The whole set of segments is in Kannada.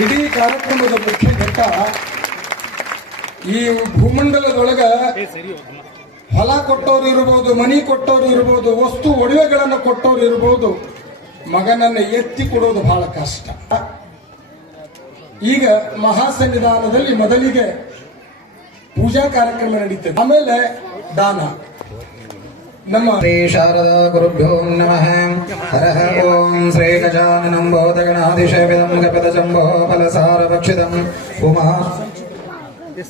ಇಡೀ ಕಾರ್ಯಕ್ರಮದ ಮುಖ್ಯ ಘಟ್ಟ ಈ ಭೂಮಂಡಲದೊಳಗ ಹೊಲ ಕೊಟ್ಟವರು ಇರಬಹುದು, ಮನಿ ಕೊಟ್ಟವರು ಇರಬಹುದು, ವಸ್ತು ಒಡವೆಗಳನ್ನು ಕೊಟ್ಟವರು ಇರಬಹುದು, ಮಗನನ್ನು ಎತ್ತಿ ಕೊಡೋದು ಬಹಳ ಕಷ್ಟ. ಈಗ ಮಹಾಸನ್ನಿಧಾನದಲ್ಲಿ ಮೊದಲಿಗೆ ಪೂಜಾ ಕಾರ್ಯಕ್ರಮ ನಡೀತದೆ, ಆಮೇಲೆ ದಾನ. ನಮ್ಮ ಶ್ರೀ ಶಾರದಾ ಗುರುಭ್ಯೋ ನಮಃ. ಹರಃ ಓಂ ಶ್ರೀ ಗಜಾನನಂ ಭೂತಗಣಾಧಿಶೇವಿದಂ ಗಪದಜಂಬೋ ಫಲಸಾರ ಭಕ್ಷಿತಂ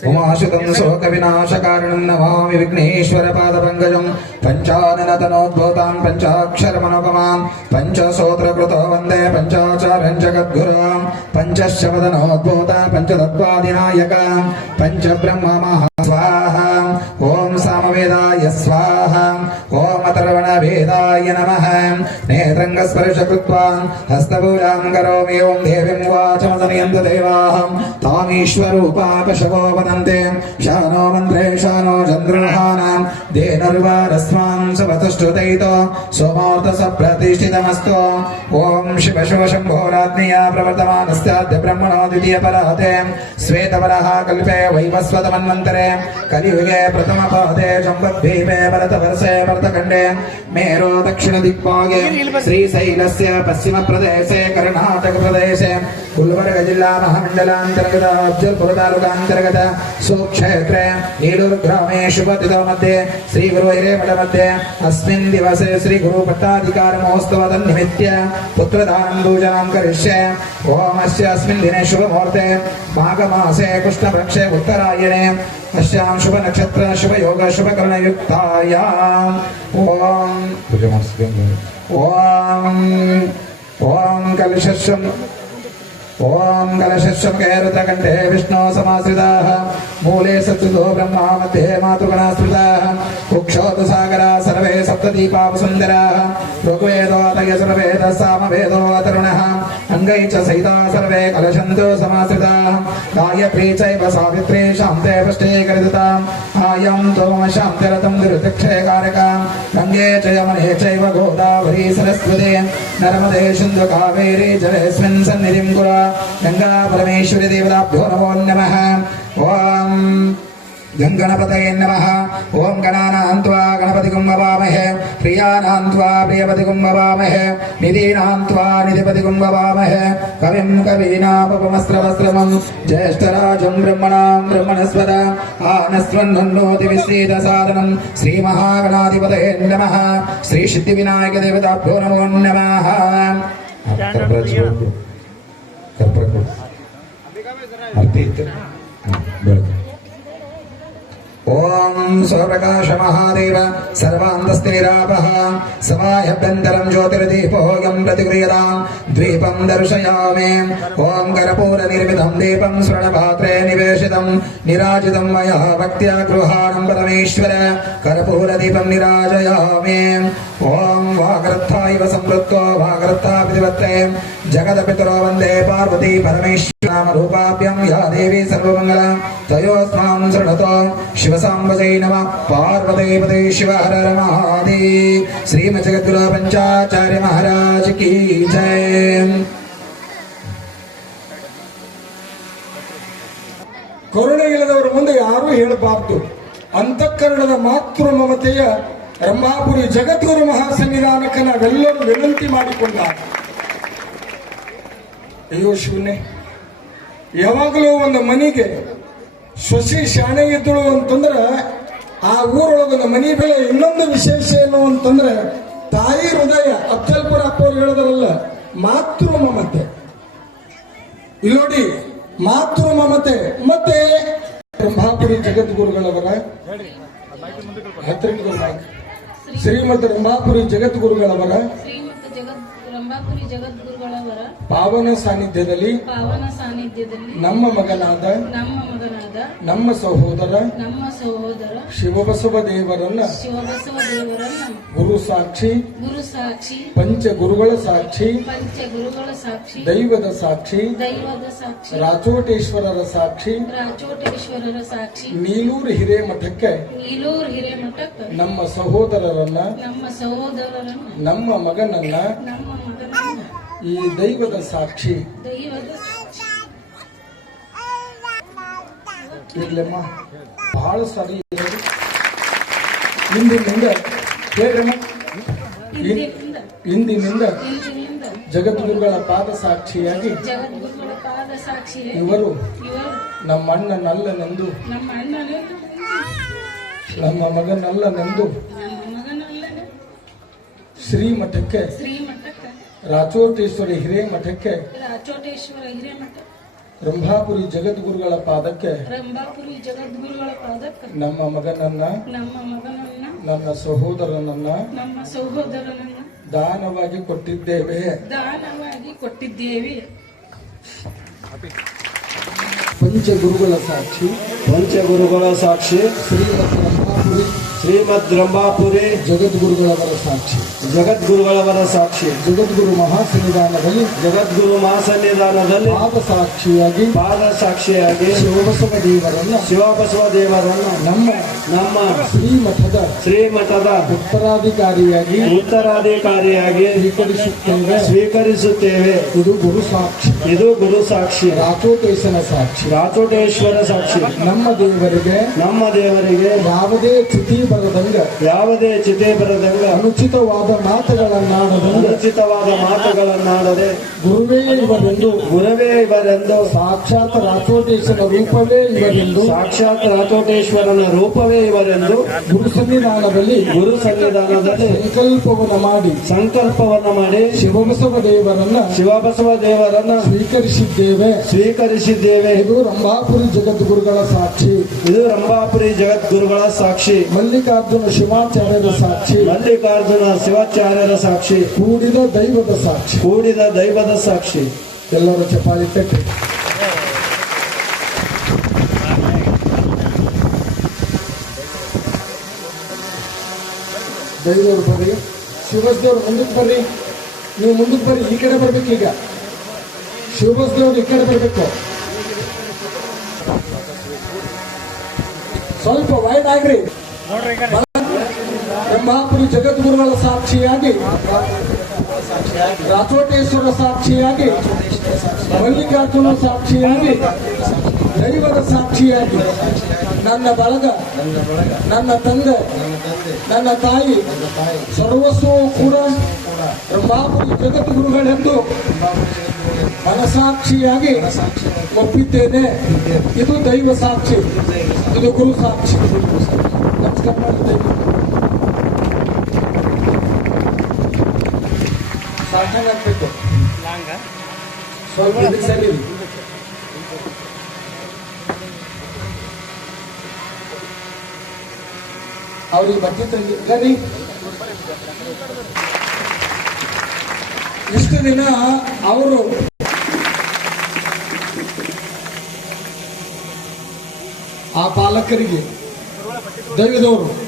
ಉಮಾಶುತಂ ಶೋಕ ವಿನಾಶಕಾರಣಂ ನಮಾಮಿ ವಿಘ್ನೇಶ್ವರ ಪಾದಪಂಕಜಂ. ಪಂಚಾನನತನೋದ್ಭೂತಾಂ ಪಂಚಾಕ್ಷರಮನುಪಮಾಂ ಪಂಚಸೂತ್ರಕೃತೋ ವಂದೇ ಪಂಚಾಚಾರ್ಯಂ ಜಗದ್ಗುರುಂ. ಪಂಚಶಬದನೋದ್ಭೂತ ಪಂಚತತ್ವಾಧಿನಾಯಕ ಪಂಚಬ್ರಹ್ಮ ಮಹಾ ಸ್ವಾಹ. ಓಂ ಸಾಮವೇದಾಯ ಸ್ವಾಹ. ಓಂ ಅಥರ್ವಣ ವೇದಾಯ ನಮಃ. ನೇತ್ರಂಗ ಸ್ಪರ್ಶ ಕೃತ್ವಾ ಹಸ್ತಪೂಜಾಂ ಕರೋಮಿ. ಓಂ ದೇವೀಂ ವಾಚಮದನಯಂತು ದೇವಾಹಂ ತಾಮೀಶ್ವರೂಪಾಪಶವೋ ವದಂತೆ. ಶಾನೋ ಮಂತ್ರೇ ಶಾನೋ ಚಂದ್ರಹಾನಾಂ ದೇನರ್ವಾರಸ್ವಾಂ ಸವತುಷ್ಟುತೈತೋ ಸೋಮಾರ್ಥ ಸಪ್ರತಿಷ್ಠಿತಮಸ್ತು. ಓಂ ಶಿವ ಶಿವ ಶಂಭೋರಾಜ್ಞೆಯ ಪ್ರವರ್ತಮಾನಸ್ಯಾದ್ಯ ಬ್ರಹ್ಮಣೋ ದ್ವಿತೀಯ ಪರಾತೆ ಶ್ವೇತವರಹ ಕಲ್ಪೆ ವೈವಸ್ವತಮನ್ವಂತರೆ ಕಲಿಯುಗೆ ಪ್ರಥಮ ಪಾದೆ ಜಂಬದ್ವೀಪೆ ಭರತವರ್ಷೆ ಭರತಖಂಡೆ ಮೇರು ದಕ್ಷಿಣ ದಿಕ್ಪಾಗೆ ಶ್ರೀಶೈಲಸ್ಯ ಪಶ್ಚಿಮ ಪ್ರದೇಶೆ ಕರ್ನಾಟಕ ಪ್ರದೇಶೆ ಗುಲ್ಬರ್ಗ ಜಿಲ್ಲಾ ಮಹಾಮಂಡಲಾಂತರ್ಗತ ಅಫ್ಜಲ್ಪುರ ತಾಲೂಕಾಂತರ್ಗತ ಸುಕ್ಷೇತ್ರೆ ನೀಡೂರು ಗ್ರಾಮೇ ಶುಭತಿಥೋ ಮಧ್ಯೆ ಶ್ರೀ ಗುರು ಹಿರೇಮಠ ಮಧ್ಯೆ ಅಸ್ಮಿನ್ ದಿವಸೆ ಶ್ರೀ ಗುರು ಪಟ್ಟಾಧಿಕಾರ ಮಹೋತ್ಸವದ ನಿಮಿತ್ಯ ಪುತ್ರದಾನಂ ಪೂಜಾಂ ಕರಿಷ್ಯೆ. ಓಂ ಅಸ್ಯ ಅಸ್ಮಿನ್ ದಿನೇ ಶುಭ ಮುಹೂರ್ತೆ ಮಾಘ ಮಾಸೆ ಕೃಷ್ಣ ಪಕ್ಷೆ ಉತ್ತರಾಯಣೆ ಅಶ್ಯಾಂ ಶುಭ ನಕ್ಷತ್ರ ಶುಭ ಯೋಗ ಶುಭ ಕರ್ಣಯುಕ್ತಾಯ. ಓಂ ಓಂ ಓಂ ಕಲಶಸ್ಯಂ ಓಂ ಕಲಶಸ್ಯಮುಖೇ ರುದ್ರಕಂಠೇ ವಿಷ್ಣು ಸಮಾಶ್ರಿತಾಃ ಮೂಲೆ ಸತ್ಸುತೋ ಬ್ರಹ್ಮ ಮಧ್ಯೆ ಮಾತೃಗಣಾಶ್ರಿತಾಃ ಕುಕ್ಷೋತು ಸಾಗರ ಸರ್ವೇ ಸಪ್ತದೀಪಾವಸುಂದರಾಃ ಋಗ್ವೇದೋऽತಯ ಸರ್ವೇದ ಸಾಮವೇದೋ ಅಥರ್ವಣಃ ಅಂಗೈ ಚ ಸಹಿತಾ ಸರ್ವೇ ಕಲಶಂತು ಸಮಾಶ್ರಿತಾಃ ಗಾಯತ್ರೀ ಚೈವ ಸಾವಿತ್ರೀ ಶಾಂತೆ ಪುಷ್ಟೀಕರಿತಾಂ ಆಯಂ ತ್ವಮಮ ಶಾಂತಿರತಂ ದುರ್ಭಿಕ್ಷಯಕಾರಕಾಂ ಗಂಗೆ ಚ ಯಮನೆ ಚೈವ ಗೋದಾವರಿ ಸರಸ್ವತಿ ನರ್ಮದೆ ಸಿಂಧು ಕಾವೇರಿ ಜಲೇಸ್ಮಿನ್ ಸನ್ನಿಧಿಂ ಕುರು. ಗಂಗಾ ಪರಮೇಶ್ವರಿ ದೇವತಾಭ್ಯೋ ನಮೋ ನಮಃ. ಓಂ ಗಂಗಣಪತಯೇ ನಮಃ. ಓಂ ಗಣಾನಾಂ ತ್ವಾ ಗಣಪತಿಗುಂ ವವಾಮಹೇ ಪ್ರಿಯಾನಾಂ ತ್ವಾ ಪ್ರಿಯಪತಿಗುಂ ವವಾಮಹೇ ನಿಧೀನಾಂ ತ್ವಾ ನಿಧಿಪತಿಗುಂ ವವಾಮಹೇ ಕವಿಂ ಕವೀನಾಪಮಸ್ತ್ರವಸ್ತ್ರಮಂ ಜ್ಯೇಷ್ಠರಾಜಂ ಬ್ರಹ್ಮಣಾಂ ಬ್ರಹ್ಮಣಸ್ಪದ ಆನಸ್ವನ್ನೋತಿ ವಿಶ್ರೀತ ಸಾಧನಂ ಶ್ರೀ ಮಹಾಗಣಾಧಿಪತಯೇ ನಮಃ. ಶ್ರೀ ಸಿದ್ಧಿವಿನಾಯಕ ದೇವತಾಭ್ಯೋ ನಮೋ ನಮಃ. ಓಂ ಸ್ವಪ್ರಕಾಶ ಮಹಾದೇವ ಸರ್ವಾಂತಸ್ಥಿರಾಪಃ ಸಮಾಹ್ಯಭ್ಯಂತರಂ ಜ್ಯೋತಿರ್ದೀಪೋಯಂ ಪ್ರತಿಗೃಹ್ಯತಾಂ ದ್ವೀಪಂ ದರ್ಶಯಾಮಿ. ಓಂ ಕರ್ಪೂರ ನಿರ್ಮಿತಂ ದೀಪಂ ಸ್वर्णपात्रे ನಿವೇಶಿತಂ ನಿರಾಜಿತಂ ಮಯಾ ಭಕ್ತ್ಯಾ ಗೃಹಾಣಂ ಪರಮೇಶ್ವರ ಕರ್ಪೂರ ದೀಪಂ ನಿರಾಜಯಾಮಿ. ಓಂ ವಾಗರ್ಥಾ ಇವ ಸಂವೃತ್ತೋ ವಾಗರ್ಥಾ ಪಿತೃವತ್ರೆ ಜಗದಪಿತರೋ ವಂದೇ ಪಾರ್ವತಿ ಪರಮೇಶ್ವರ ರೂಪಾಭ್ಯಾಂ ಯಾ ದೇವಿ ಸರ್ವಮಂಗಲ ತಯೋಸ್ಮಾಂ ಶೃಣುತೋ ಶಿವಸಾಂಬಜೈ ನಮಃ. ಪಾರ್ವತೀಪತಿ ಶಿವ ಹರ ಹರ ಮಹಾದೇವ್. ಶ್ರೀಮದ್ ಜಗದ್ಗುರು ಪಂಚಾಚಾರ್ಯ ಮಹಾರಾಜ್ ಕಿ ಜೈ. ಕರುಣೆ ಇಲ್ಲದವರ ಮುಂದೆ ಯಾರೂ ಹೇಳಬಾರದು. ಅಂತಃಕರಣದ ಮಾತೃ ಮಮತೆಯ ರಂಭಾಪುರಿ ಜಗದ್ಗುರು ಮಹಾಸನ್ನಿಧಾನಕ್ಕೆ ನಾವೆಲ್ಲರೂ ವಿನಂತಿ ಮಾಡಿಕೊಂಡಾಗ, ಅಯ್ಯೋ ಶಿವನೇ, ಯಾವಾಗಲೂ ಒಂದು ಮನೆಗೆ ಸೊಸಿ ಶಾಣೆ ಇದ್ದಳು ಅಂತಂದ್ರೆ ಆ ಊರೊಳಗೊಂದು ಮನಿ ಬೆಲೆ ಇನ್ನೊಂದು ವಿಶೇಷ ಏನು ಅಂತಂದ್ರೆ ತಾಯಿ ಹೃದಯ. ಅಫ್ಜಲ್ಪುರ ಅಪ್ಪವ್ರು ಹೇಳಿದ್ರಲ್ಲ, ಮಾತೃ ಮಮತೆ. ಇಲ್ಲಿ ನೋಡಿ, ಮಾತೃ ಮಮತೆ. ಮತ್ತೆ ರಂಭಾಪುರಿ ಜಗದ್ಗುರುಗಳವರ ಶ್ರೀಮದ್ ರಂಭಾಪುರಿ ಜಗದ್ಗುರುಗಳವರ ಪಾವನ ಸಾನ್ನಿಧ್ಯದಲ್ಲಿ ನಮ್ಮ ಮಗನಾದ ನಮ್ಮ ಸಹೋದರ ಶಿವಬಸವ ದೇವರನ್ನ ಗುರು ಸಾಕ್ಷಿ ಪಂಚಗುರುಗಳ ಸಾಕ್ಷಿ ದೈವದ ಸಾಕ್ಷಿ ರಾಚೋಟೇಶ್ವರರ ಸಾಕ್ಷಿ ನೀಲೂರು ಹಿರೇಮಠಕ್ಕೆ ನಮ್ಮ ಸಹೋದರರನ್ನ ನಮ್ಮ ಮಗನನ್ನ ಈ ದೈವದ ಸಾಕ್ಷಿ ಇರ್ಲಮ್ಮ ಬಹಳ ಸರಿ ಇಂದಿನಿಂದ ಹೇಳ್ರಮ್ಮ ಇಂದಿನಿಂದ ಜಗದ್ಗುರುಗಳ ಪಾದ ಸಾಕ್ಷಿಯಾಗಿ ಇವರು ನಮ್ಮ ಅಣ್ಣನಲ್ಲನೆಂದು ನಮ್ಮ ಮಗನಲ್ಲನೆಂದು ಶ್ರೀಮಠಕ್ಕೆ ರಾಚೋಟೇಶ್ವರಿ ಹಿರೇಮಠಕ್ಕೆ ರಂಭಾಪುರಿ ಜಗದ್ಗುರುಗಳ ಪಾದಕ್ಕೆ ನಮ್ಮ ಮಗನನ್ನ ನನ್ನ ಸಹೋದರನನ್ನ ದಾನವಾಗಿ ಕೊಟ್ಟಿದ್ದೇವೆ ಪಂಚಗುರುಗಳ ಸಾಕ್ಷಿ ಶ್ರೀಮದ್ ರಂಭಾಪುರಿ ಜಗದ್ಗುರುಗಳವರ ಸಾಕ್ಷಿ ಜಗದ್ಗುರು ಮಹಾಸನ್ನಿಧಾನದಲ್ಲಿ ಪಾದ ಸಾಕ್ಷಿಯಾಗಿ ಶಿವಬಸವ ದೇವರನ್ನ ನಮ್ಮ ಶ್ರೀಮಠದ ಉತ್ತರಾಧಿಕಾರಿಯಾಗಿ ಸ್ವೀಕರಿಸುತ್ತೇವೆ ಇದು ಗುರು ಸಾಕ್ಷಿ ರಾಚೋಟೇಶ್ವರ ಸಾಕ್ಷಿ ನಮ್ಮ ದೇವರಿಗೆ ಯಾವುದೇ ಚಿತಿ ಬರದಂಗ ಅನುಚಿತವಾದ ಮಾತುಗಳನ್ನಾಡದೆ ಗುರುವೇ ಇವರೆಂದು ಸಾಕ್ಷಾತ್ ರಾಚೋಟೇಶ್ವರನ ರೂಪವೇ ಇವರೆಂದು ಗುರು ಸನ್ನಿಧಾನದಲ್ಲಿ ಸಂಕಲ್ಪವನ್ನ ಮಾಡಿ ಶಿವಬಸವ ದೇವರನ್ನ ಸ್ವೀಕರಿಸಿದ್ದೇವೆ ಇದು ರಂಭಾಪುರಿ ಜಗದ್ಗುರುಗಳ ಸಾಕ್ಷಿ ಮಲ್ಲಿಕಾರ್ಜುನ ಶಿವಾಚಾರ್ಯರ ಸಾಕ್ಷಿ ಕೂಡಿದ ದೈವದ ಸಾಕ್ಷಿ ಎಲ್ಲರೂ ಚಪಾಳಿ ತಟ್ಟಿ ದೈವವರು ಬರ್ರಿ ಶಿವಬಸದೇವ್ರು ಮುಂದಕ್ಕೆ ಬರ್ರಿ ನೀವು ಮುಂದಕ್ಕೆ ಬರ್ರಿ ಈ ಕಡೆ ಬರ್ಬೇಕು ಈಗ ಶಿವಬಸದೇವ್ರು ಈ ಕಡೆ ಬರ್ಬೇಕು ಸ್ವಲ್ಪ ವೈಡ್ ಆಗ್ರಿ ರಂಭಾಪುರಿ ಜಗದ್ಗುರುಗಳ ಸಾಕ್ಷಿಯಾಗಿ ರಾಚೋಟೇಶ್ವರ ಸಾಕ್ಷಿಯಾಗಿ ಮಲ್ಲಿಕಾರ್ಜುನ ಸಾಕ್ಷಿಯಾಗಿ ದೈವದ ಸಾಕ್ಷಿಯಾಗಿ ನನ್ನ ಬಳಗ ನನ್ನ ತಂದೆ ನನ್ನ ತಾಯಿ ಸರ್ವಸ್ವವು ಕೂಡ ರಂಭಾಪುರಿ ಜಗದ್ಗುರುಗಳೆಂದು ಮನಸಾಕ್ಷಿಯಾಗಿ ಒಪ್ಪಿದ್ದೇನೆ ಇದು ದೈವ ಸಾಕ್ಷಿ ಇದು ಗುರು ಸಾಕ್ಷಿ ನಮಸ್ಕಾರ ಮಾಡಿದ್ದೇವೆ ಸಾಕಾಗಬೇಕು ಸ್ವಲ್ಪ ಇದಕ್ಕೆ ಸರಿ ಅವ್ರಿಗೆ ಬರ್ತಿದ್ರಿ ಇಷ್ಟು ದಿನ ಅವರು ಆ ಪಾಲಕರಿಗೆ ದೈವದವರು